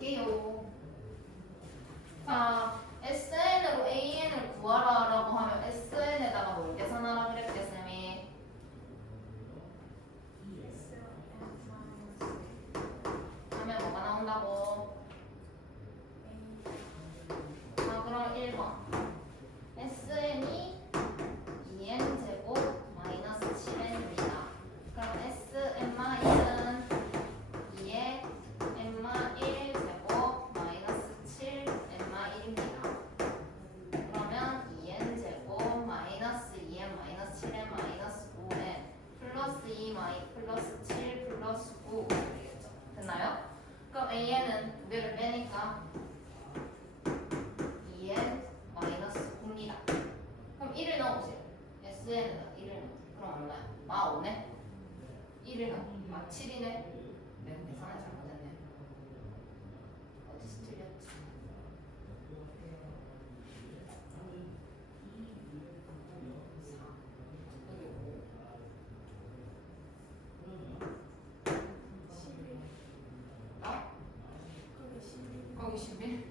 볼게요. 자, SN으로 AN을 구하라라고 하면 SN에다가 뭘 계산하라 그랬게, 쌤이? 하면 뭐가 나온다고? 자, 그럼 1번. SN이 2n제곱 마이너스 7n입니다. 그럼 SN-1은 2의 n-1제곱 마이너스 7n-1입니다. 그러면 2n제곱 마이너스 2n 마이너스 7n 마이너스 5n 플러스 2 플러스 7 플러스 9 되겠죠. 됐나요? 그럼 AN은 두 개를 빼니까 2n 마이너스 9입니다. 그럼 1을 넣어보세요. SN에다 1을 넣으세요. 그럼 얼마야? 5네? 1을 넣어. 7이네? 내가 계산을 잘못했네. 어디서 틀렸지? 거기 11?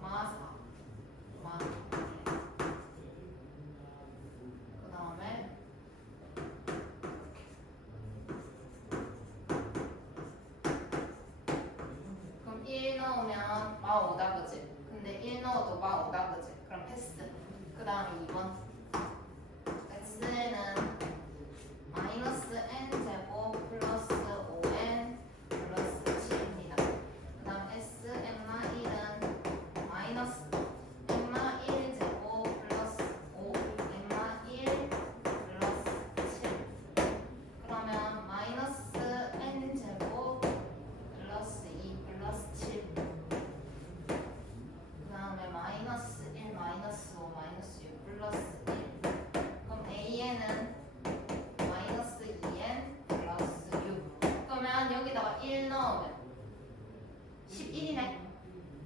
마사 그 다음에 그럼 1 넣으면 5다 그지? 근데 1 넣어도 5다 그지? 그럼 패스. 그 다음에 2번 x는 마이너스 n제곱 플러스 5n 플러스 7입니다. 그 다음 SN-1은 마이너스 n-1제곱 플러스 5 n-1 플러스 7 그러면 마이너스 n제곱 플러스 2 플러스 7 그 다음에 마이너스 1 마이너스 5 마이너스 6 플러스 1 그럼 AN은 마이너스 2n 플러스 6 그러면 여기다가 1 넣으면 11이네.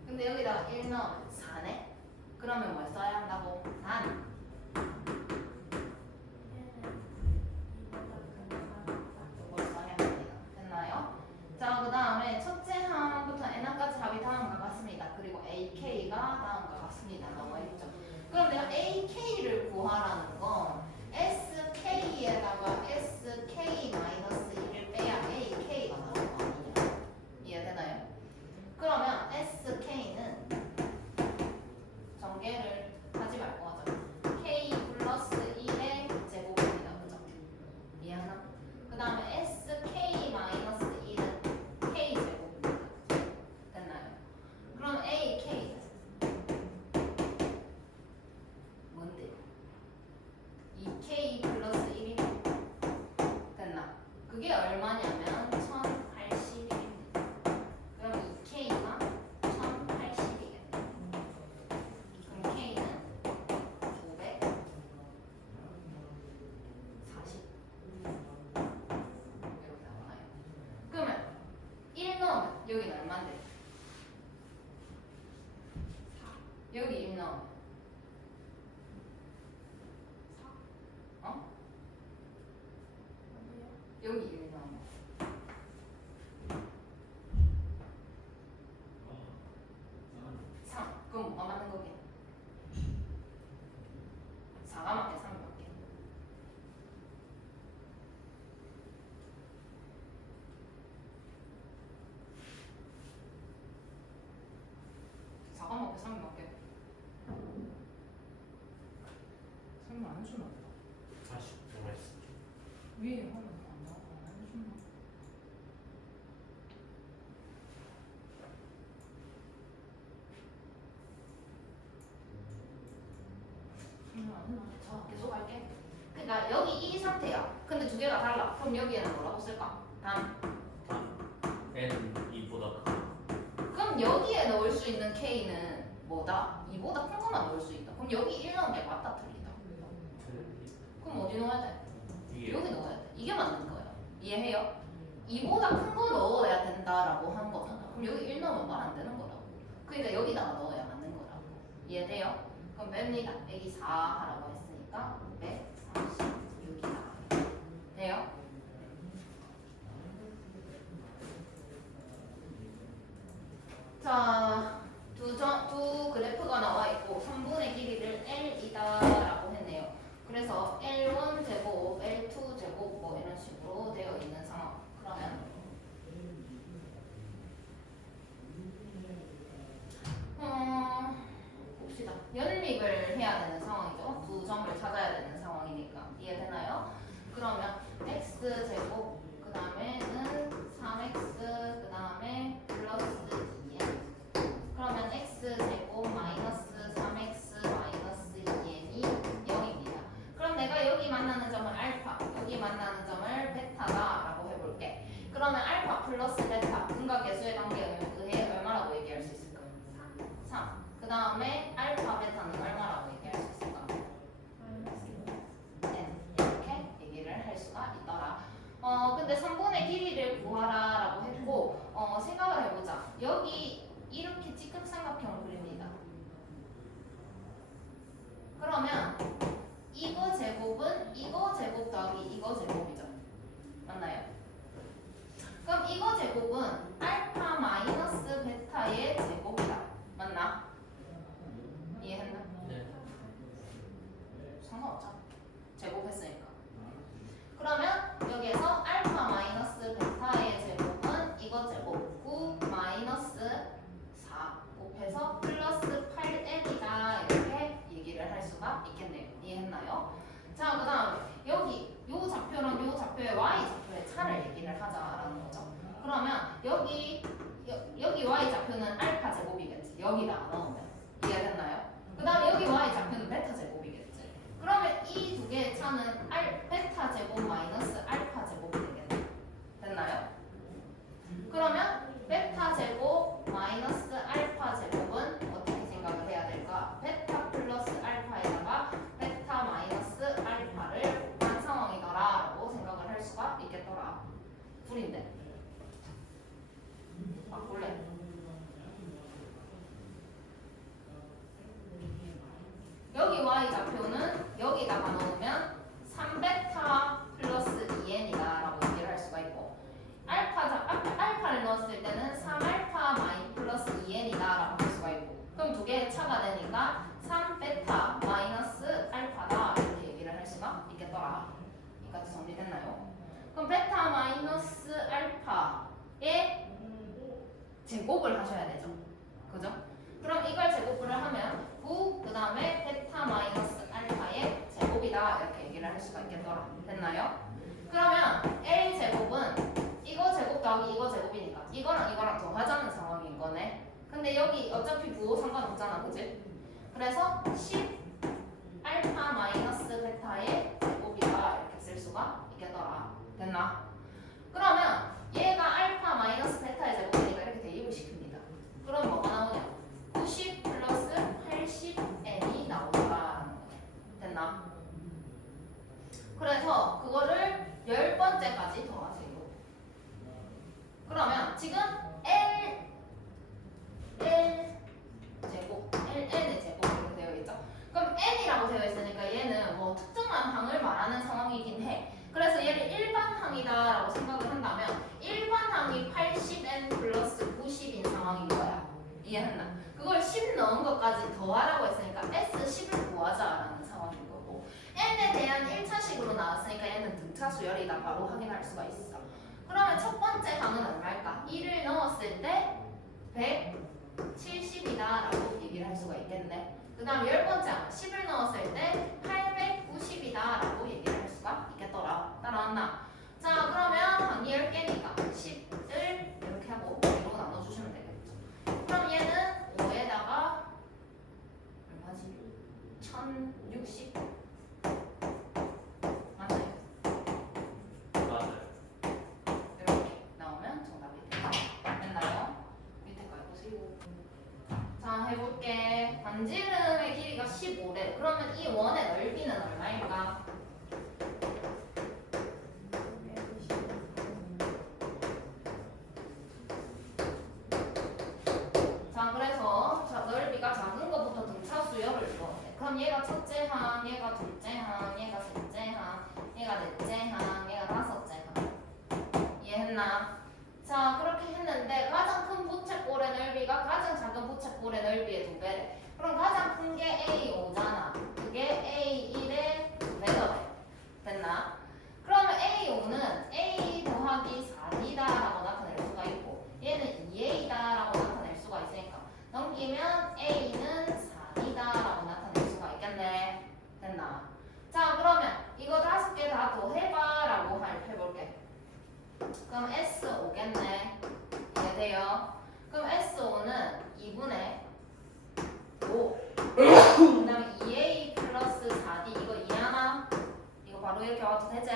근데 여기다가 1 넣으면 4네. 그러면 뭘 써야 한다고? 단 이걸 써야 합니다. 됐나요? 자, 그 다음에 첫째 항부터 n항까지 합이 다음과 같습니다. 그리고 AK가 다음과 같습니다. 나와있죠. 그럼 내가 AK를 구하라는 건 SK에다가 SK-1을 빼야 AK가 나올 거 아니냐. 이해되나요? 그러면 SK는 전개를 하지 말고 하죠. K 플러스 1의 제곱입니다. 그죠? 이해하나? 그 다음에 SK 마이너스 1은 K 제곱입니다. 됐나요? 그럼 AK 뭔데? 2K 플러스 1이 됐나? 그게 얼마냐면 1080입니다. 그럼 2K가 1080이겠네. 그럼 K는 540 이렇게 나와요. 그러면 1 넣으면 여기는 얼마인데? 4 여기 1 넣으면 여기 1 넣으면 3 그럼 뭐가 맞는 거게? 4가 맞게 3이 맞게 사과 먹게 3이 맞게 3이 안 해주나 보다. 45가 있어. 위에 하면 안 나와 안 해주나? 자, 계속 할게. 그러니까 여기 이 상태야. 근데 두 개가 달라. 그럼 여기에는 뭐라고 쓸까? 단. N 2보다 크다. 그럼 여기에 넣을 수 있는 K는 뭐다? 2보다 큰 것만 넣을 수 있다. 그럼 여기 1 넣은 게 맞다 틀리다. 그럼 어디 넣어야 돼? 이게 여기 넣어야 돼. 이게 맞는 거야. 이해해요? 2보다 큰 거 넣어야 된다라고 한 거잖아. 그럼 여기 1 넣으면 말 안 되는 거라고. 그러니까 여기다가 넣어야 맞는 거라고. 이해돼요? 그럼 뺍니다. 빼기 4 하라고 했으니까 136이다. 돼요? 자, 두 그래프가 나와 있고 3분의 길이를 L이다라고 했네요. 그래서 L1 제곱, L2 제곱 뭐 이런 식으로 되어 있는 상황. 그러면 봅시다. 연립을 해야 되는 상황이죠. 두 점을 찾아야 되는 상황이니까 이해되나요? 그러면 x 제곱 그 다음에는 3x 그 다음에 플러스 2n. 그러면 x 제곱 마이너스 3x 마이너스 2n이 0입니다. 그럼 내가 여기 만나는 점을 알파, 여기 만나는 점을 베타다라고 해볼게. 그러면 알파 플러스 베타 근각계수의 관계에 의해 얼마라고 얘기할 수 있을까? 3. 그 다음에 알파 베타는 얼마라고 얘기할 수 있을까? n. 이렇게 얘기를 할 수가 있더라. 근데 3분의 길이를 구하라라고 했고 생각을 해보자. 여기 이렇게 직각삼각형을 그립니다. 그러면 이거 제곱은 이거 제곱 더하기 이거 제곱이죠. 맞나요? 그럼 이거 제곱은 알파 마이너스 베타의 제곱이다. 맞나? 이해했나? 네. 상관없잖아. 제곱했으니까. 그러면 여기에서 알파 마이너스 베타의 제곱은 이거 제곱 9 마이너스 4 곱해서 플러스 8n이다 이렇게 얘기를 할 수가 있겠네요. 이해했나요? 자, 그 다음에 여기 요 좌표랑 요 좌표의 y좌표의 차를 얘기를 하자라는 거죠. 그러면 여기 y좌표는 알파 제곱이겠지. 여기다 넣으면 이해됐나요? 그 다음에 여기 y좌표는 베타 제곱이겠지. 그러면 이 두 개의 차는 베타 제곱 마이너스 알파 제곱이 되겠네. 됐나요? 그러면 베타 제곱 마이너스 알파 제곱은 어떻게 생각을 해야 될까? 베타 플러스 알파에다가 베타 마이너스 알파를 곱한 상황이더라라고 생각을 할 수가 있겠더라. 둘인데 바꿀래? 여기 y좌표는 여기다가 넣으면 3베타 플러스 2n이다라고 얘기를 할 수가 있고 알파를 넣었을 때는 3알파 마이 플러스 2n이다라고 할 수가 있고 그럼 두 개의 차가 되니까 3베타 마이너스 알파다 이렇게 얘기를 할 수가 있겠더라. 여기까지 정리됐나요? 그럼 베타 마이너스 알파의 제곱을 하셔야 되죠. 그죠? 그럼 이걸 제곱을 하면 9 그 다음에 베타 마이너스 알파의 제곱이다 이렇게 얘기를 할 수가 있겠더라. 됐나요? 그러면 L 제곱은 이거 제곱 더하기 이거 제곱이니까 이거랑 이거랑 더하자는 상황인 거네. 근데 여기 어차피 부호 상관없잖아, 그지? 그래서 10 알파 마이너스 베타의 제곱이다 이렇게 쓸 수가 있겠더라. 됐나? 그러면 얘가 알파 마이너스 베타의 제곱이니까 이렇게 대입을 시킵니다. 그럼 뭐가 나오냐? 90 플러스 80n이 나오더라. 됐나? 그래서 그거를 10번째까지 더하세요. 그러면 지금 제곱, ln의 제곱 이렇게 되어 있죠? 그럼 n이라고 되어 있으니까 얘는 뭐 특정한 항을 말하는 상황이긴 해. 그래서 얘를 일반항이다라고 생각을 한다면 일반항이 80n 플러스 90인 상황인 거야. 이해했나? 그걸 10 넣은 것까지 더하라고 했으니까 S10을 구하자라는 상황인 거고 n에 대한 1차식으로 나왔으니까 얘는 등차 수열이다 바로 확인할 수가 있어. 그러면 첫 번째 항은 얼마일까? 1을 넣었을 때 170이다 라고 얘기를 할 수가 있겠네. 그 다음 10번째 항 10을 넣었을 때 890이다 라고 얘기를 할 수가 있겠더라. 따라왔나? 자, 그러면 항이 10개니까 10을 이렇게 하고 2로 나눠주시면 되겠죠. 그럼 얘는 5에다가 얼마지? 1060 맞나요? 맞아요. 이렇게 나오면 정답이 됩니다. 됐나요? 밑에 거 해보세요. 자, 해볼게. 반지름의 길이가 15래. 그러면 이 원의 넓이는 얼마일까? 자, 그래서 넓이가 작은 것부터 등차 수열을 주었네. 그럼 얘가 첫째 항, 얘가 둘째 항, 얘가 셋째 항, 얘가 넷째 항, 얘가 다섯째 항. 이해했나? 자, 그렇게 했는데 가장 큰 부채꼴의 넓이가 가장 이렇게 와도 되지?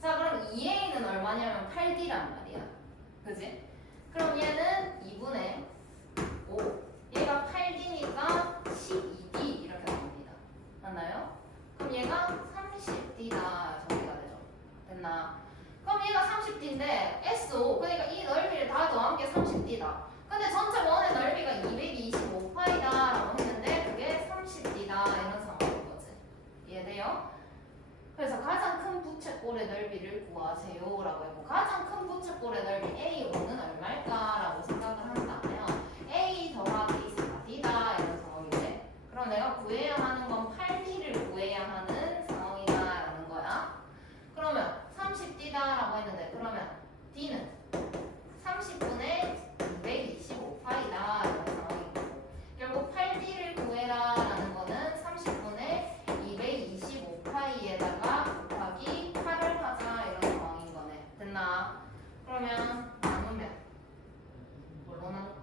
자 그럼 2a는 얼마냐면 8d란 말이야. 그지? 그럼 얘는 2분의 5. 얘가 8d니까 12d 이렇게 나옵니다. 맞나요? 그럼 얘가 30d다 정리가 되죠. 됐나? 그럼 얘가 30d인데 SO 그러니까 이 넓이를 다 더한 게 30d다. 근데 전체 원의 넓이가 225파이다 라고 했는데 그게 30d다 이런 상황인 거지. 이해돼요? 그래서 가장 큰 부채꼴의 넓이를 구하세요 라고 했고 가장 큰 부채꼴의 넓이 A5는 얼마일까 라고 생각을 한다면 A 더하기 4D다 이런 상황이지. 그럼 내가 구해야 하는 건 8D를 구해야 하는 상황이다 라는 거야. 그러면 30D다 라고 했는데 그러면 D는 30분의 225파이다 이런 상황이고 결국 8D를 구해라 라는 거는 30분의 225파이에다가 곱하기 8을 하자 이런 상황인 거네. 됐나? 그러면 나누면 뭘로 나눌까?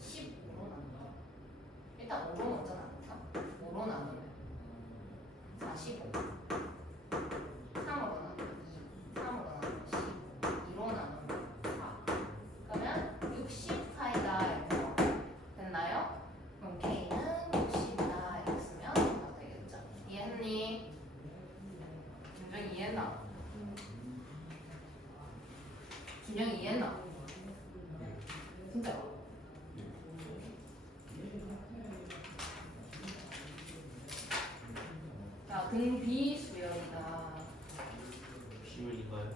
15로 나눌까? 일단 5로 먼저 나눌까? 5로 나누면 45 3으로 나누면 2 3으로 나누면 15 2로 나누면 4 그러면 60파이다 이렇게 됐나요? 그럼 K는 60이다 이렇게 쓰면 다 되겠죠. 이해했니? 준정이 이해했나? 준정이 이해했나? 진짜? 자, 등비수열이다. 비율인가요?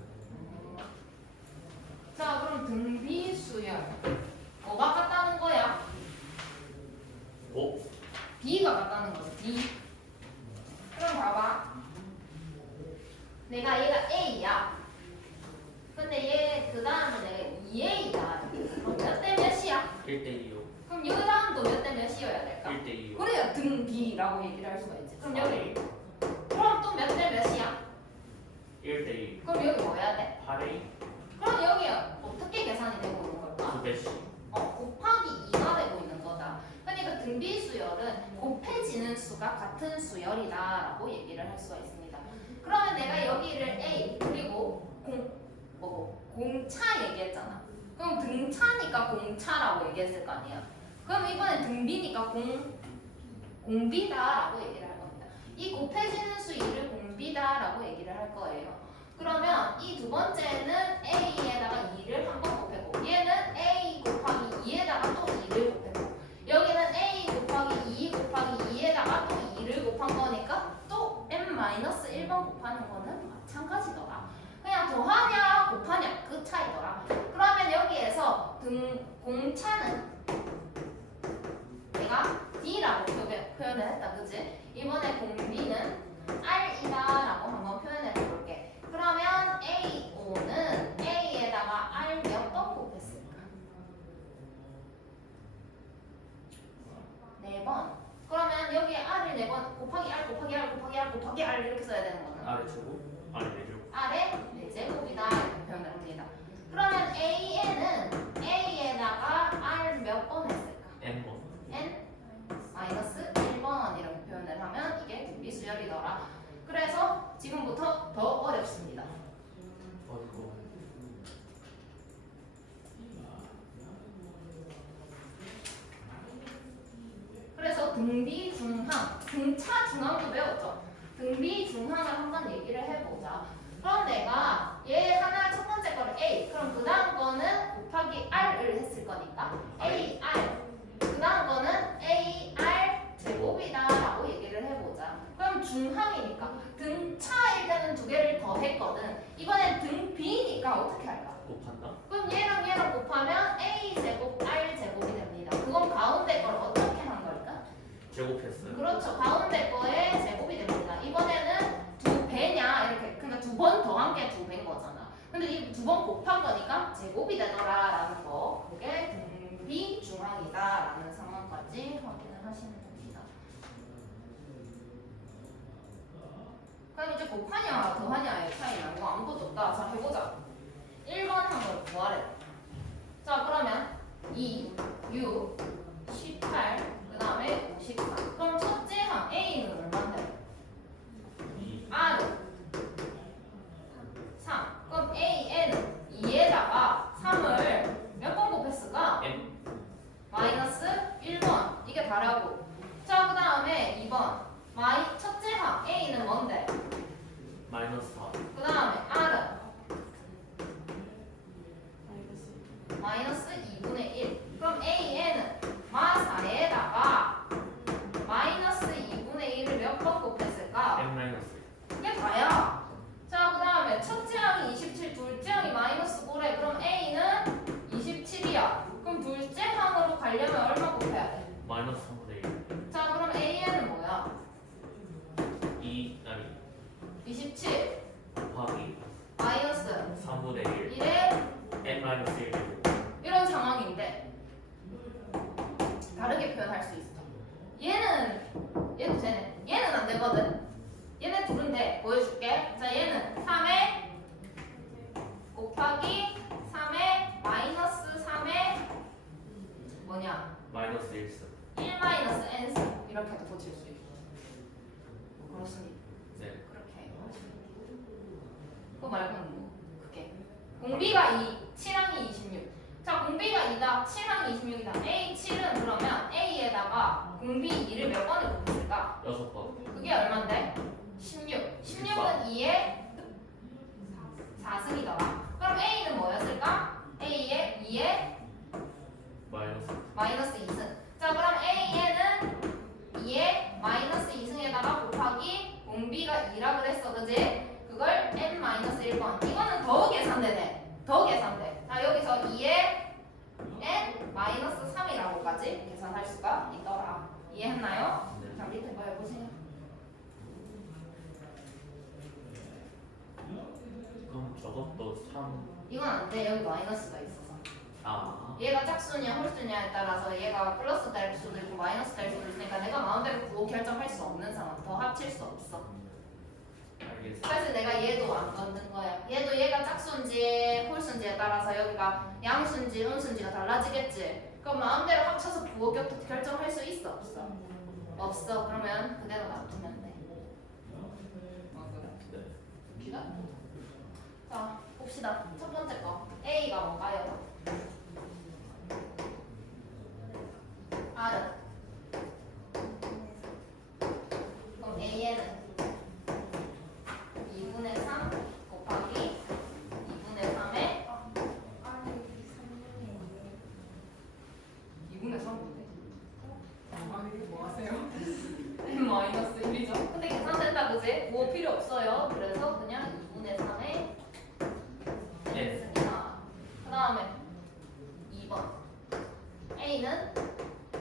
자, 그럼 등비수열 뭐가 같다는 거야? 오? B가 같다는 거지. B. 그럼 봐봐. 내가 얘가 A야. 근데 얘 그 다음에 내가 2A다. 그럼 몇 대 몇이야? 1대2요. 그럼 이 다음도 몇 대 몇이어야 될까? 1대2요. 그래야 등 B라고 얘기를 할 수가 있지. 그럼 여기 그럼 또 몇 대 몇이야? 1대2. 그럼 여기 뭐 해야 돼? 8A 그럼 여기 어떻게 계산이 되고 있는 걸까? 2배씩. 곱하기 2가 되고 있는 거다. 그러니까 등비수열은 곱해지는 수가 같은 수열이다라고 얘기를 할 수가 있습니다. 그러면 내가 여기를 A 그리고 공차 얘기했잖아. 그럼 등차니까 공차라고 얘기했을 거 아니야. 그럼 이번엔 등비니까 공비다라고 얘기를 할 겁니다. 이 곱해지는 수 2를 공비다라고 얘기를 할 거예요. 그러면 이 두 번째는 A에다가 2를 한 번 곱했고 얘는 A 곱하기 2에다가 또 2를 곱했고 여기는 A 곱하기 2 곱하기 2에다가 또 2를 곱한 거니까 또 n-1번 곱하는 거는 마찬가지더라. 그냥 더하냐 곱하냐 그 차이더라. 그러면 여기에서 공차는 내가 D라고 표현을 했다. 그치? 이번에 공비는 R이다라고 한번 표현해 볼게. 그러면 A5는 A에다가 R 몇 번 곱했을까? 4번. 그러면 여기에 R을 4번 곱하기 R 곱하기 R 곱하기 R 곱하기 R 이렇게 써야 되는 거는 아래 제곱? 아래 내제곱. R의 4제곱이다 이렇게 표현을 합니다. 그러면 AN은 A에다가 R 몇 번 했을까? N번. n-1번 이렇게 표현을 하면 이게 등비수열이더라. 그래서 지금부터 더 어렵습니다. 어이구. 그래서 등비중항, 등차중항도 배웠죠. 등비중항을 한번 얘기를 해보자. 그럼 내가 얘 하나 첫 번째 거를 A, 그럼 그 다음 거는 곱하기 R을 했을 거니까 AR, 그 다음 거는 AR 제곱이다라고 얘기를 해보자. 그럼 중항이니까 등차일 때는 두 개를 더 했거든. 이번엔 등비니까 어떻게 할까? 곱한다? 그럼 얘랑 얘랑 곱하면 A 제곱 R 제곱이 됩니다. 그건 가운데 걸 어떻게 한 걸까? 제곱했어요. 그렇죠. 가운데 거에 제곱이 됩니다. 이번에는 두 배냐 이렇게 그러니까 두 번 더한 게 두 배인 거잖아. 근데 이 두 번 곱한 거니까 제곱이 되더라라는 거. 그게 등비중항이다라는 상황까지 확인을 하시면 됩니다. 그럼 이제 곱하냐 더하냐의 차이나 이거 아무것도 없다. 자 해보자. 1번 항을 구하래. 자 그러면 2, 6, 18, 그 다음에 54. 그럼 첫째 항 A는 얼마인데? 자, 그 다음에 2번. 첫째 항 A는 뭔데? 마이너스 4. 그 다음에 R은 마이너스 2분의 1. 그럼 AN은 마4에다가 마이너스 2분의 1을 몇 번 곱했을까? M 마이너스. 이게 다야. 자, 그 다음에 첫째 항이 27, 둘째 항이 마이너스 9래. 그럼 A는 27이야. 그럼 둘째 항으로 가려면 얼마 곱해야 돼? 마이너스 3분의 1. 자, 그럼 AN은 뭐야? 2 아니 27 곱하기 마이너스 3분의 1. 1에 M 마이너스 1. 이런 상황인데 다르게 표현할 수 있어. 얘도 되네. 얘는 안 되거든. 얘네 둘은 돼. 보여줄게. 자, 얘는 3에 곱하기 3에 마이너스 3에 뭐냐? 마이너스 1승. 1 마이너스 n승 이렇게도 고칠 수 있어. 그렇습니다. 네. 그렇게. 그거 말고는 뭐? 그게. 공비가 2, 7항이 26. 자, 공비가 2다, 7항이 26이다. A7은 그러면 A에다가 공비 2를 몇 번을 곱했을까? 6번. 그게 얼만데? 16. 16은 2에 4승이더라. 그럼 A는 뭐였을까? A에 2에 마이너스. 마이너스 2승. 자, 그럼 A에는 2에 마이너스 2승에다가 곱하기 공비가 2라 그랬어, 그지? 그걸 n 마이너스 1번. 이거는 더우 계산되네. 더우 계산돼. 자, 여기서 2에 n 마이너스 3이라고까지 계산할 수가 있더라. 이해했나요? 네. 자, 밑에 거 해보세요. 그럼 저것도 3. 이건 안 돼. 여기 마이너스가 있어서. 아. 얘가 짝수냐 홀수냐에 따라서 얘가 플러스 될 수도 있고 마이너스 될 수도 있으니까 내가 마음대로 구호 결정할 수 없는 상황. 더 합칠 수 없어. 알겠어. 그래서 내가 얘도 안 건든 거야. 얘도 얘가 짝수인지 홀수인지에 따라서 여기가 양수인지 음수인지가 달라지겠지. 그럼 마음대로 합쳐서 부호 결정할 수 있어 없어? 없어. 그러면 그대로 놔두면 돼. 네. 기다. 자, 봅시다. 첫 번째 거 A가 뭔가요? R은 그럼 AN은 2분의 3 곱하기 2분의 3에 2분의 3인데? 뭐 하세요? n 마이너스 1이죠? 근데 계산된다 그지? 뭐 필요 없어요. 그래서 그냥 2분의 3에 네. 그 다음에 2번 A는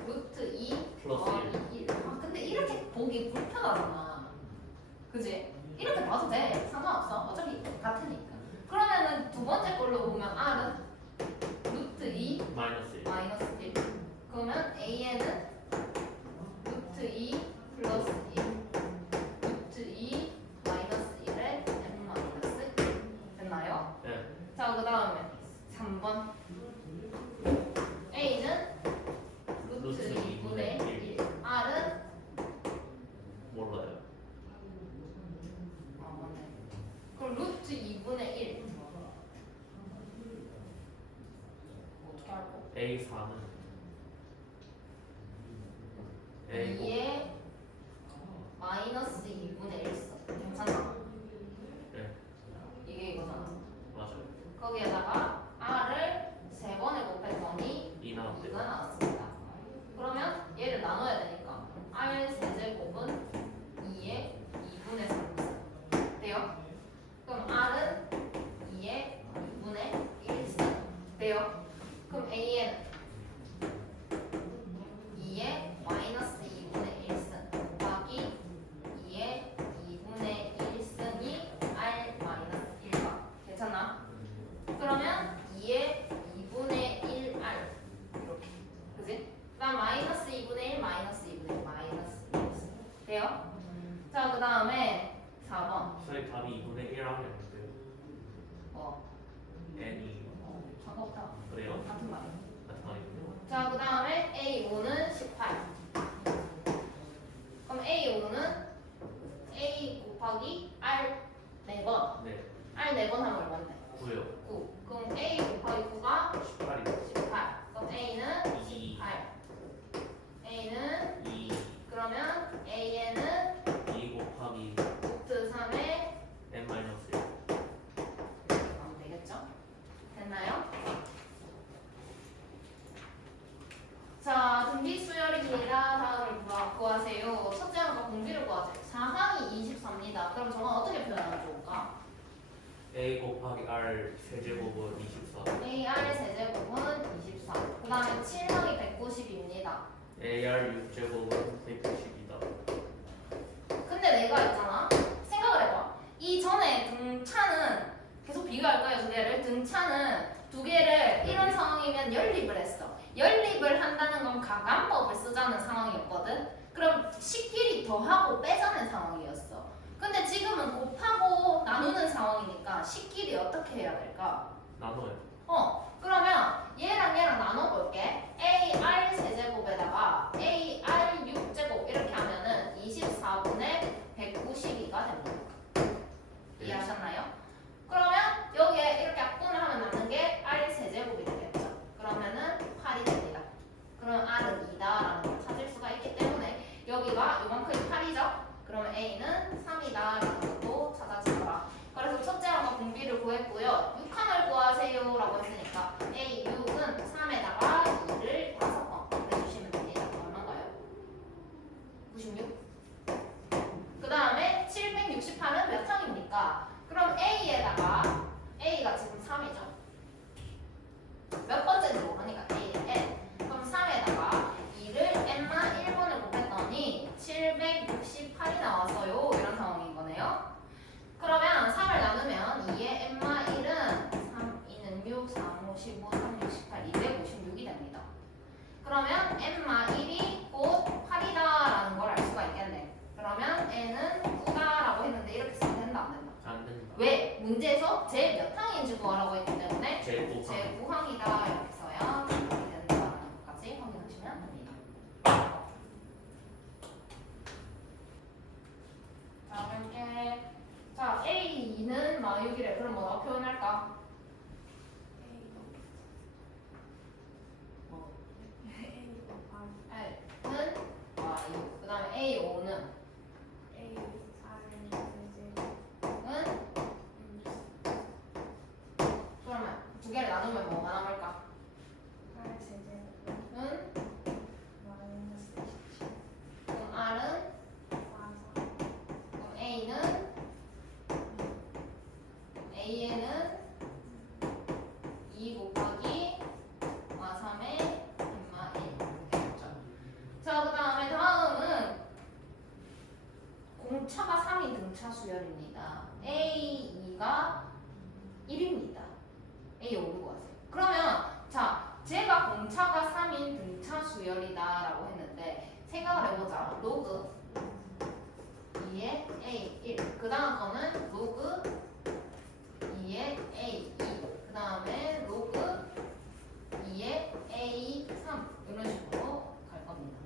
루트 2 플러스 더하기 1. 아, 근데 이렇게 보기 불편하잖아. 그지? 이렇게 봐도 돼. 상관없어. 어차피 같으니까. 그러면은 두 번째 걸로 보면 R은 루트 2 마이너스 1. 마이너스 1. 그러면 AN은 루트 2 플러스 1. 루트 2 마이너스 1에 n 마이너스 1. 됐나요? 네. 자, 그 다음에 3번 A는 루트 2분의 1. R은 몰라요. 맞네. 그럼 루트 2분의 1 어떻게 할까? A4는 A 2에 마이너스 2분의 1 써. 괜찮아? 네. 이게 이거잖아. 맞아요. 거기에다가 R을 3번에 곱했더니 2 나왔대. 2가 나왔습니다. 그러면 얘를 나눠야 되니까 R 세제곱은 2에 2분의 3 돼요? 그럼 R은 2에 2분의 1 돼요? 그럼 AN 2에 마이너스 2분의 1승 곱하기 2에 2분의 1승이 R 마이너스 1번. 괜찮나? 그러면 2에 2분의 1R 이렇게. 그지? 그다음 마이너스 2분의 1 마이너스 2분의 1 마이너스 1 돼요? 자, 그 다음에 4번 저희 답이 2분의 1 하겠는데요. 뭐 N이 상관없다. 그래요? 같은 말이야. 같은 말이군요. 자, 그 다음에 A5는 18. 그럼 A5는 A 곱하기 R 4번. 네. R 4번 하면 얼마인데? 9요. 9. 그럼 A 곱하기 9가 18이요. 18. 그럼 A는 2. 18. A는 2. 그럼 합니다. 그럼 저건 어떻게 표현하면 좋을까? A 곱하기 R 세제곱은 24. AR 세제곱은 24. 그 다음에 7항이 190입니다. AR 6제곱은 160이다. 근데 내가 있잖아. 생각을 해봐. 이 전에 등차는 계속 비교할 거예요. 두 개를. 등차는 두 개를 이런 상황이면 연립을 했어. 연립을 한다는 건 가감법을 쓰자는 상황이었거든. 그럼 식끼리 더하고 빼자는 상황이었어. 근데 지금은 곱하고 나누는 상황이니까 식끼리 어떻게 해야 될까? 나눠요. 그러면 얘랑 얘랑 나눠볼게. AR 세제곱에다가 AR 6제곱 이렇게 하면은 24분의 192가 됩니다. 이해하셨나요? 그러면 여기에 이렇게 약분을 하면 남는 게 R 세제곱이 되겠죠. 그러면은 8이 됩니다. 그럼 R은 2다라는 걸 찾을 수가 있기 때문에 여기가 요만큼이 8이죠. 그러면 A는 3이다라는 것도 찾아주더라. 그래서 첫째 항과 공비를 구했고요. 6항을 구하세요 라고 했으니까 A 6은 3에다가 2를 5번 해주시면 됩니다. 얼마인가요? 96? 그 다음에 768은 몇 항입니까? 그럼 A에다가 A가 지금 3이죠. 몇 번째인지 모르니까 A에 N. 그럼 3에다가 2를 N마 1번을 곱했더니 768이 나왔어요. 이런 상황인 거네요. 그러면 3을 나누면 2의 N마 1은 3, 2는 6, 3, 5, 15, 3, 6, 18, 256이 됩니다. 그러면 N마 1이 곧 8이다라는 걸 알 수가 있겠네. 그러면 N은 9다라고 했는데 이렇게 쓰면 된다 안 된다? 안 된다. 왜? 문제에서 제 몇 항인지 구하라고 했기 때문에 제 곱하기. 제 9항이다 이렇게 써야 된다는 것까지 확인하시면 됩니다. 자, 그렇게 자, A2는 마육이래. 그럼 뭐라고 표현할까? R은 마육. 그 다음에 A5는 그러면 두 개를 나누면 뭐가 남을까? 은 그럼 R은 그럼 A는 2 곱하기 마 3의 마 1 되겠죠. 자, 그 다음에 다음은 공차가 3인 등차 수열입니다. A2가 1입니다. A5를 구하세요. 그러면 자, 제가 공차가 3인 등차 수열이다라고 했는데 생각을 해보자. 로그 2의 A1 그 다음 거는 로그 2의 A2 그 다음에 로그 2의 A3 이런 식으로 갈 겁니다.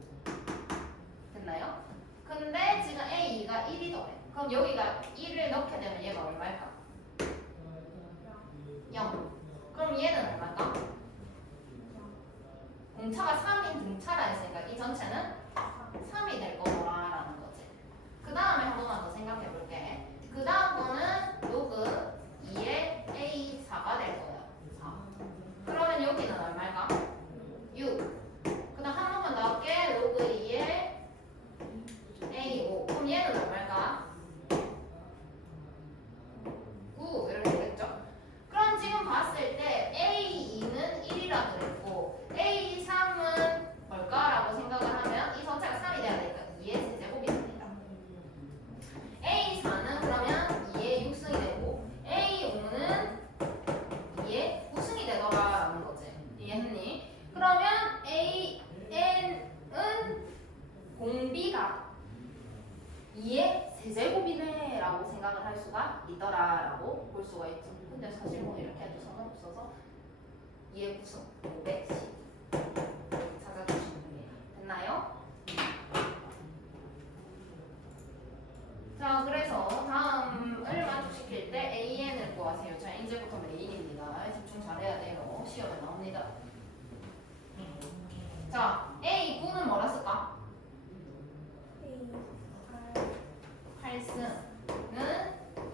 됐나요? 근데 지금 A2가 1이 더해. 그럼 여기가 1을 넣게 되면 얘가 얼마일까? 0. 그럼 얘는 얼마일까? 공차가 3인 등차라 했으니까 이 전체는 3이 될 거라는 거지. 그 다음에 한 번만 더 생각해 볼게. 그 다음 거는 로그 2의 A4가 될 거야. 4. 그러면 여기는 얼마일까? 6. 그 다음 한 번만 더 할게. 로그 2의 A5. 그럼 얘는 얼마일까? 9. 이렇게 되겠죠? 그럼 지금 봤을 때 A2는 1이라 그랬고 A3은 뭘까라고 생각을 하면 이 전체가 3이 돼야 되니까 2의 세제곱이 됩니다. A4는 그러면 2의 6승이 되고 A5는 2의 9승이 되더라라는 거지. 이해했니? 그러면 AN은 공비가 2의 세제곱이네 라고 생각을 할 수가 있더라라고 볼 수가 있죠. 근데 사실 뭐 이렇게 해도 상관없어서 2의 9승 510 찾아주시면 됩니다. 됐나요? 자, 그래서 다음을 만족시킬 때 AN을 구하세요. 자, 이제부터 메인입니다. 집중 잘해야 돼요. 시험에 나옵니다. 자, A9는 뭐라 쓸까? 8승은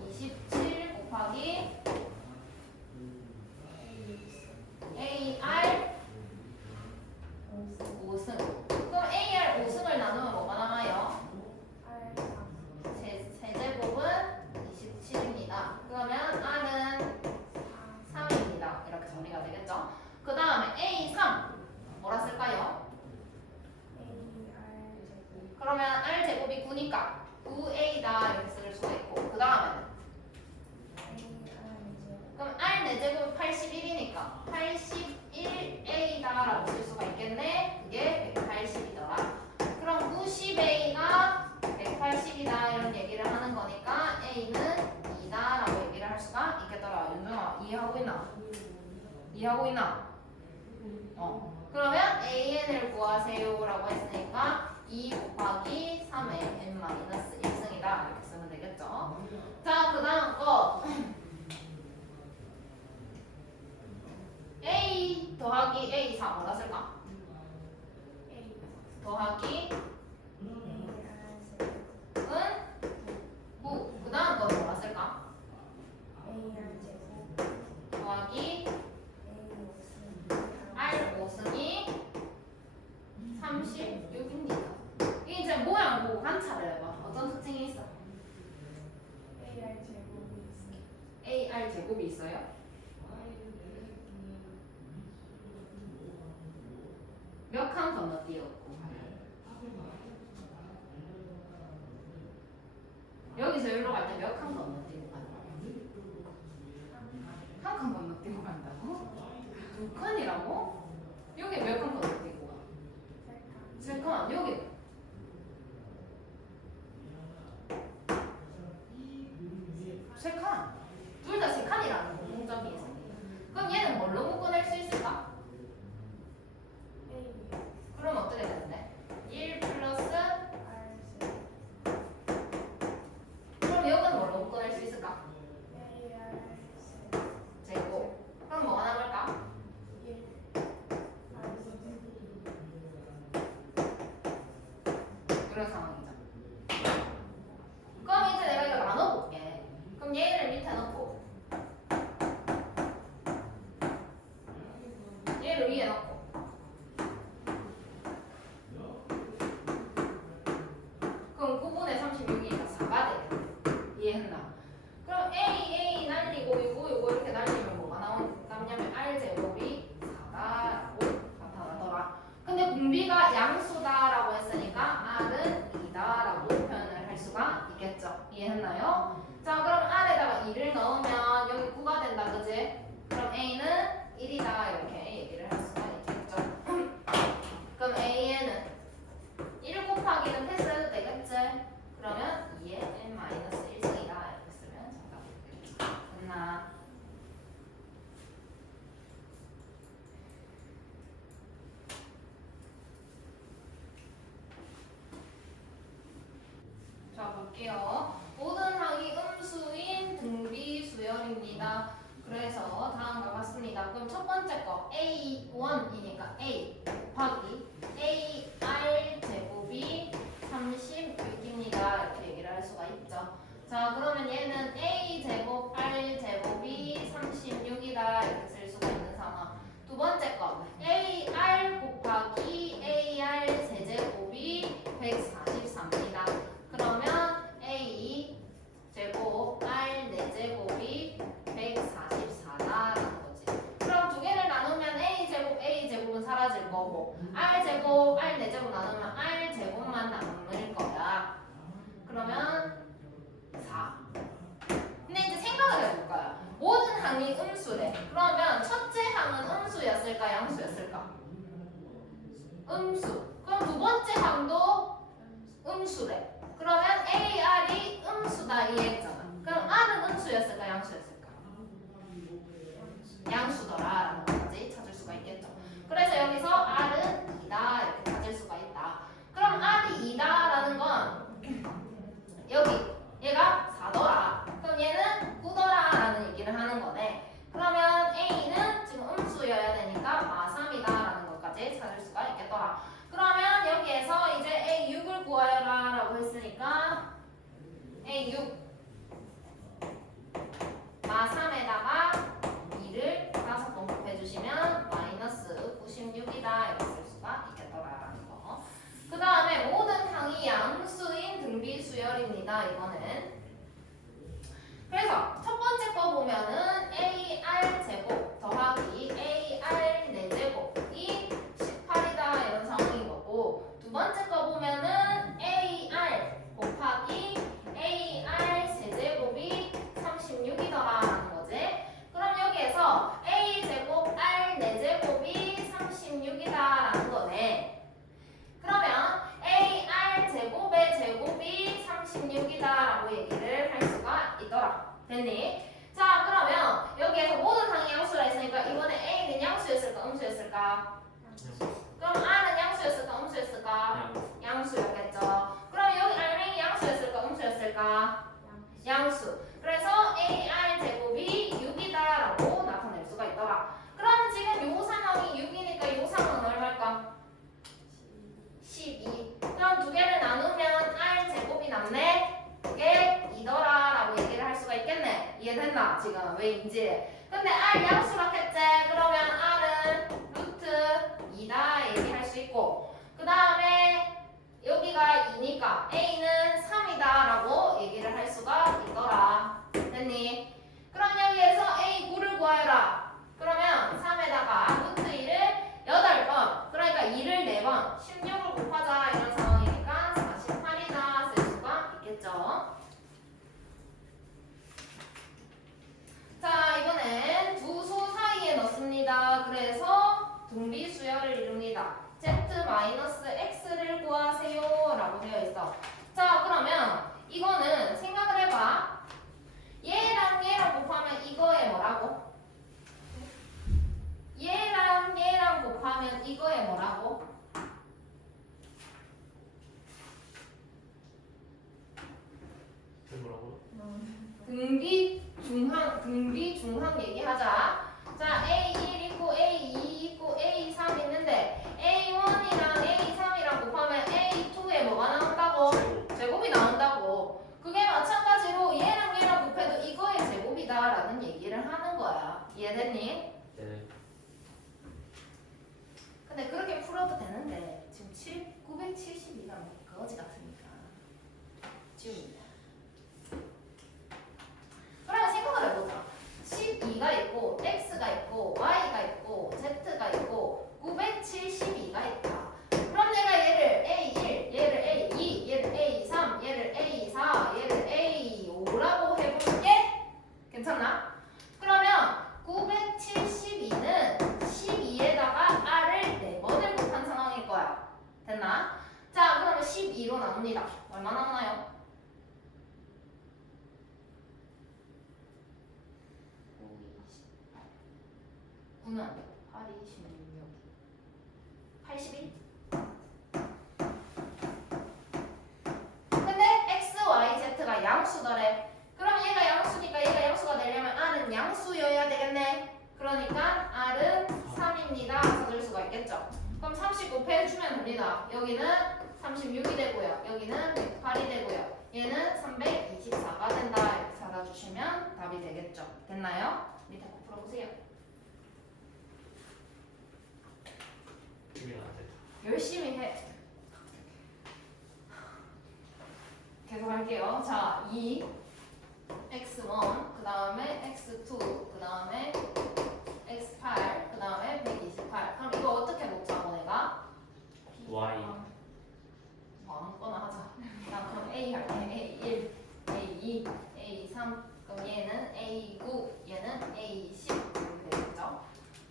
27 곱하기 AR 5승. 그럼 AR 5승을 나누면 뭐가 남아요? 세제곱은 그러면 R 제곱이 9니까 9A다 이렇게 쓸 수가 있고 그 다음에는 그럼 R 4제곱이 81이니까 81A다라고 쓸 수가 있겠네. 그게 180이더라. 그럼 90A가 180이다 이런 얘기를 하는 거니까 A는 2다라고 얘기를 할 수가 있겠더라. 윤정아 이해하고 있나? 이해하고 있나? 그러면 AN을 구하세요라고 했으니까 2 곱하기 3의 n-1승이다 이렇게 쓰면 되겠죠. 자, 그 다음 거 A 더하기 A4 뭐라 쓸까? 더하기 은 9. 그 다음 거 뭐라 쓸까? 더하기 R 5승이 36입니다. 이게 이제 모양 보고 관찰을 해봐. 어떤 특징이 있어? AR 제곱이 있어요? 몇 칸 건너뛰었고 여기서 여기로 갈 때 몇 칸 건너뛰고 간다? 한 칸 건너뛰고 간다고? 2칸이라고? 여기 몇 칸 건너뛰고 가? 3칸. 여기 세 칸. 둘 다 3칸이라는 공통점이 있어. 그럼 얘는 뭘로 묶어낼 수 있을까? 그럼 어떻게 되는데? 1 플러스 그럼 여기는 뭘로 묶어낼 수 있을까? 제곱. 그럼 뭐가 남을까? 이런 상황이죠. 그럼 이제 내가 이거 나눠볼게. 그럼 얘를 밑에 넣고 얘를 위에 넣고 그럼 9분의 36이니까 4가 되겠네. 이해했나? 그럼 A 날리고 요거 이렇게 날리면 뭐가 나오냐면 R 제곱이 4다라고 나타나더라. 근데 공비가 양수다라고 했으니까 R은 2다라고 표현을 할 수가 있겠죠. 이해했나요? 자, 그럼 R에다가 2를 넣으면 여기 9가 된다, 그지? 그럼 A는 1이다 이렇게 얘기를 할 수가 있겠죠. 그럼 AN은 1 곱하기는 패스해도 되겠지? 그러면 2의 n-1승이다 이렇게 쓰면 정답이 되겠죠. 됐나? 자, 볼게요. 모든 항이 음수인 등비 수열입니다. 그래서 다음과 같습니다. 그럼 첫 번째 거 A1이니까 A 곱하기 AR 제곱이 36입니다. 이렇게 얘기를 할 수가 있죠. 자, 그러면 얘는 A 제곱 R 제곱이 36이다 이렇게 쓸 수가 있는 상황. 두 번째 거 AR 곱하기 AR 세제곱이 143입니다. 그러면 A 제곱 R 4제곱이 144다라는 거지. 그럼 두 개를 나누면 A 제곱은 사라질 거고 R 제곱 R 4제곱 나누면 R 제곱만 남을 거야. 그러면 4. 근데 이제 생각을 해볼까요? 모든 항이 음수래. 그러면 첫째 항은 음수였을까 양수였을까? 음수. 그럼 두 번째 항도 음수래. 그러면 AR이 음수다 이해했잖아. 그럼 R은 음수였을까 양수였을까? 양수더라라는 것까지 찾을 수가 있겠죠. 그래서 여기서 R은 2다 이렇게 찾을 수가 있다. 그럼 R이 2다라는 건 여기 얘가 4더라. 그럼 얘는 9더라라는 얘기를 하는 거네. 그러면 A는 지금 음수여야 되니까 3이다라는 것까지 찾을 수가 있겠더라. 그러면 여기에서 이제 A6을 구하여라라고 했으니까 A6 3에다가 2를 5번 곱해주시면 마이너스 96이다 이렇게 쓸 수가 있겠더라라는 거. 그 다음에 모든 항이 양수인 등비수열입니다. 이거는 그래서 첫 번째 거 보면은 AR 제곱 더하기 AR 4제곱이 18이다 이런 상황인 거고 두 번째 거 보면은 A 16이다라고 얘기를 할 수가 있더라. 됐니? 자, 그러면 여기에서 모든 상이 양수라 했으니까 이번에 A는 양수였을까 음수였을까? 그럼 R은 양수였을까 음수였을까? 양수였겠죠. 그럼 여기 R맹이 양수였을까 음수였을까? 양수. 그래서 AR 제곱이 6이다라고 나타낼 수가 있더라. 그럼 지금 요 상황이 6이니까 요 상황은 얼마일까? 12. 그럼 두 개를 나누면 R 제곱이 남네. 그게 2더라라고 얘기를 할 수가 있겠네. 이해됐나? 지금 왜인지. 근데 R 양수라 했지. 그러면 R은 루트 2다 얘기할 수 있고, 그 다음에 여기가 2니까 A는 3이다라고 얘기를 할 수가 있더라. 됐니? 그럼 여기에서 A 9를 구하여라. 그러면 3에다가 루트 2를 8번, 그러니까 2를 4번, 16을 곱하자 이런 상황이니까 48이다 쓸 수가 있겠죠. 자, 이번엔 두 소 사이에 넣습니다. 그래서 등비수열을 이룹니다. z-x를 구하세요 라고 되어 있어. 자, 그러면 이거는 생각을 해봐. 얘랑 얘랑 곱하면 이거에 뭐라고? 얘랑 얘랑 곱하면 이거에 뭐라고? 뭐라고요? 등비 중항 얘기하자. 자, A1 있고 A2 있고 A3 있는데 A1이랑 A3이랑 곱하면 A2에 뭐가 나온다고? 제곱이 나온다고. 그게 마찬가지로 얘랑 얘랑 곱해도 이거의 제곱이다라는 얘기를 하는 거야. 이해됐니? 네. 근데 그렇게 풀어도 되는데 지금 972가 거지 같으니까 지웁니다. 그러면 생각을 해보자. 12가 있고 x가 있고 y가 있고 z가 있고 972가 있다. 그럼 내가 얘를 A1, 얘를 A2, 얘를 A3, 얘를 A4, 얘를 A5라고 해볼게. 괜찮나? 그러면 972는 12에다가 r을 4번을 곱한 상황일 거야. 됐나? 자, 그러면 12로 나눕니다. 얼마 남나요? 9는 8, 26, 81. 근데 x, y, z가 양수더래. 그럼 얘가 양수니까 얘가 양수가 되려면 r은 양수여야 되겠네. 그러니까 r은 3입니다. 찾을 수가 있겠죠. 그럼 30 곱해주면 됩니다. 여기는 36이 되고요. 여기는 108이 되고요. 얘는 324가 된다. 이렇게 찾아주시면 답이 되겠죠. 됐나요? 밑에 꼭 풀어보세요. 준비가 안 돼. 열심히 해. 계속 할게요. 자, 2, x1, 그 다음에 x2, 그 다음에 x8, 그 다음에 128. 그럼 이거 어떻게 놓자고 내가? Y. 뭐 아무거나 하자. 나 그럼 A 할게. A1, A2, A3. 그럼 얘는 A9, 얘는 A10 이렇게 되겠죠.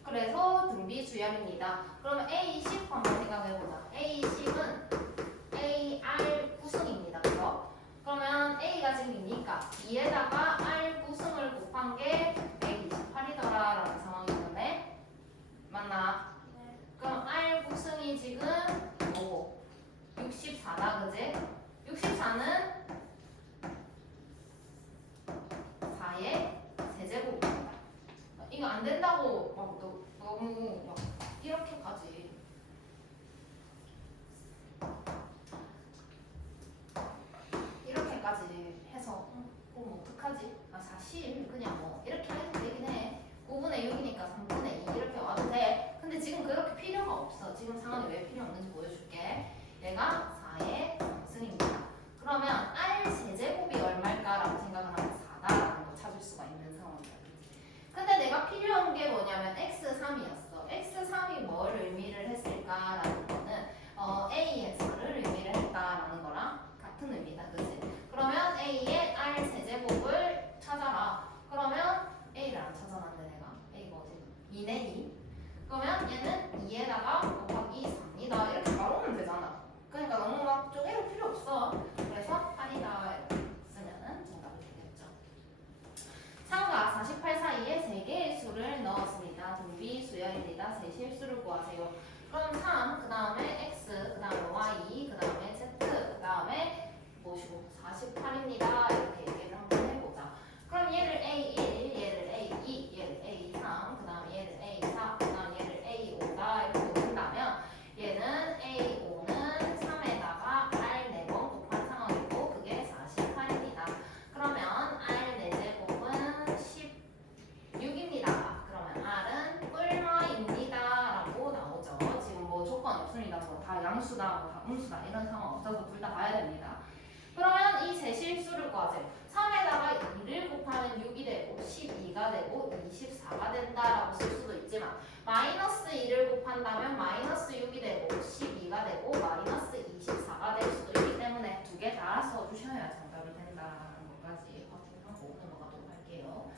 그래서 등비 주열입니다. 그러면 A10 한번 생각해보자. A10은 AR 구승입니다. 그죠? 그러면 A가 지금 있으니까 2에다가 R 구승을 곱한 게 128이더라라는 상황이었는데 맞나? 네. 그럼 R 구승이 지금 뭐고? 64다, 그지? 64는 4의 세제곱입니다. 이거 안 된다고 막 너무 막 이렇게까지 해서 그럼 어떡하지? 아, 사실 그냥 뭐 이렇게 해도 되긴 해. 9분의 6이니까 3분의 2 이렇게 와도 돼. 근데 지금 그렇게 필요가 없어. 지금 상황이 왜 필요 없는지 보여줄게. 얘가 4의 상승입니다. 그러면 R 세제곱이 얼마일까라고 생각을 하면 4다라는 걸 찾을 수가 있는 상황이야. 근데 내가 필요한 게 뭐냐면 x3이었어. x3이 뭘 의미를 했을까라는 거는 A에서를 의미를 했다라는 거랑 같은 의미다, 그치? 그러면 A의 R 세제곱을 찾아라. 그러면 A를 안 찾아놨는데 내가 A 뭐지? 2네 2. 그러면 얘는 2에다가 곱하기 3이다. 이렇게 바로 오면 되잖아. 그러니까 너무 음수다 이런 상황 없어서 둘 다 가야 됩니다. 그러면 이 제실수를 구하세요. 3에다가 2를 곱하면 6이 되고 12가 되고 24가 된다라고 쓸 수도 있지만 마이너스 2를 곱한다면 마이너스 6이 되고 12가 되고 마이너스 24가 될 수도 있기 때문에 두 개 다 써주셔야 정답이 된다는 것까지 확인하고 넘어가도록 할게요.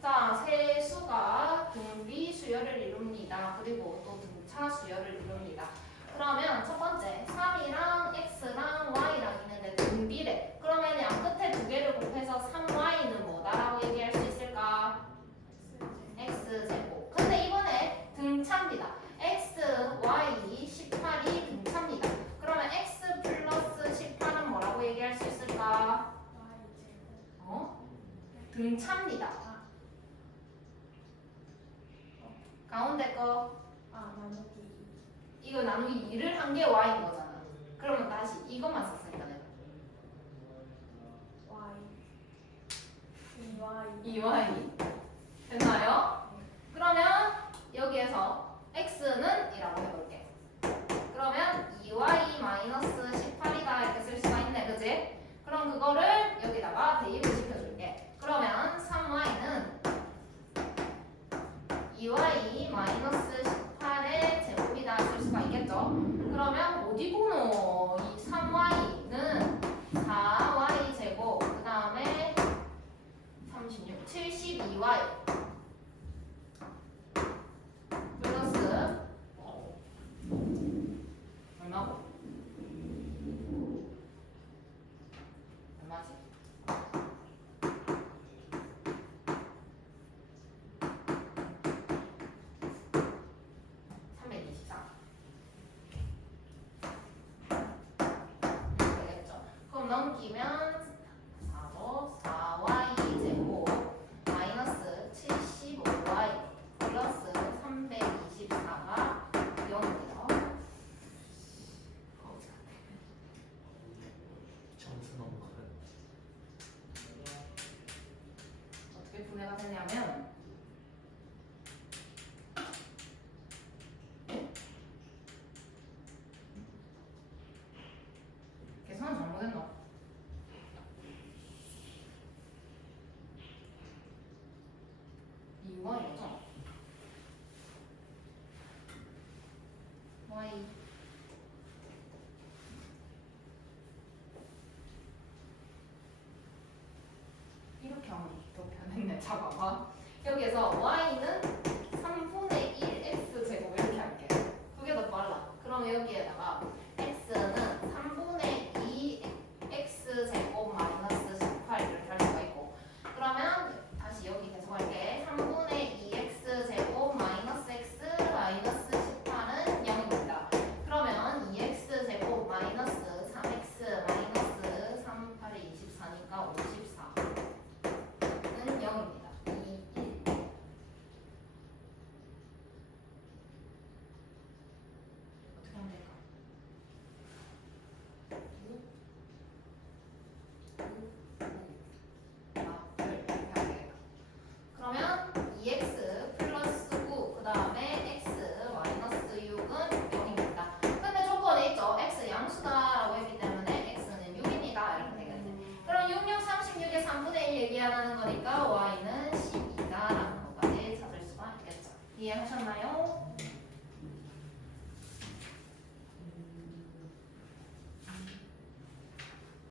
자, 세 수가 등비 수열을 이룹니다. 그리고 또 등차 수열을 이룹니다. 그러면 첫 번째 3이랑 x랑 y랑 있는데 등비래. 그러면 양 끝에 두 개를 곱해서 3y는 뭐다라고 얘기할 수 있을까? x제곱. 근데 이번에 등차입니다. x, y, 18이 등차입니다. 그러면 x 플러스 18은 뭐라고 얘기할 수 있을까? 등차입니다. 가운데 거 이거 나누기 2를 한 게 y인 거잖아. 그러면 다시 이것만 썼으니까 내가 2y 됐나요? 그러면 여기에서 x는 이라고 해볼게. 그러면 2y 마이너스 18이다 이렇게 쓸 수가 있네, 그치? 그럼 그거를 여기다가 대입을 시켜줄게. 그러면 3y는 2y 마이너스 18의 제곱이다 쓸 수가 있겠죠? 그러면 어디 보노? 이 3y는 4y 제곱 그 다음에 36, 72y 플러스 얼마고? 얼마지? 넘기면 4죠. 4y 제곱 마이너스 75y 플러스 324가 0입니다. 점수 너무 커요. 어떻게 분해가 되냐면 계산 잘못했나? 이거 이거죠? y 이렇게 하면 더 변했네. 잠깐만. 여기에서 y는 3분의 1 x 제곱 이렇게 할게. 그게 더 빨라. 그럼 여기에다가 x는 3분의 2 x 제곱 마이너스 18 이렇게 할 수가 있고. 그러면 다시 여기 계속 할게. 3분의 2 x 제곱 마이너스 x 마이너스 18은 0입니다. 그러면 2x 제곱 마이너스 3x 마이너스 3, 8에 24니까 54는 0입니다. 2, 1. 어떻게 하면 될까? 6, 이렇게 하면 되겠다. 그러면 2x 플러스 9, 그 다음에 x 마이너스 6은 0입니다. 근데 조건에 있죠. x 양수다라고 했기 때문에 x는 6입니다. 이렇게 되겠네. 그럼 6, 6, 36의 3분의 1 얘기하는 거니까 y는 12다라는 것까지 찾을 수가 있겠죠. 이해하셨나요?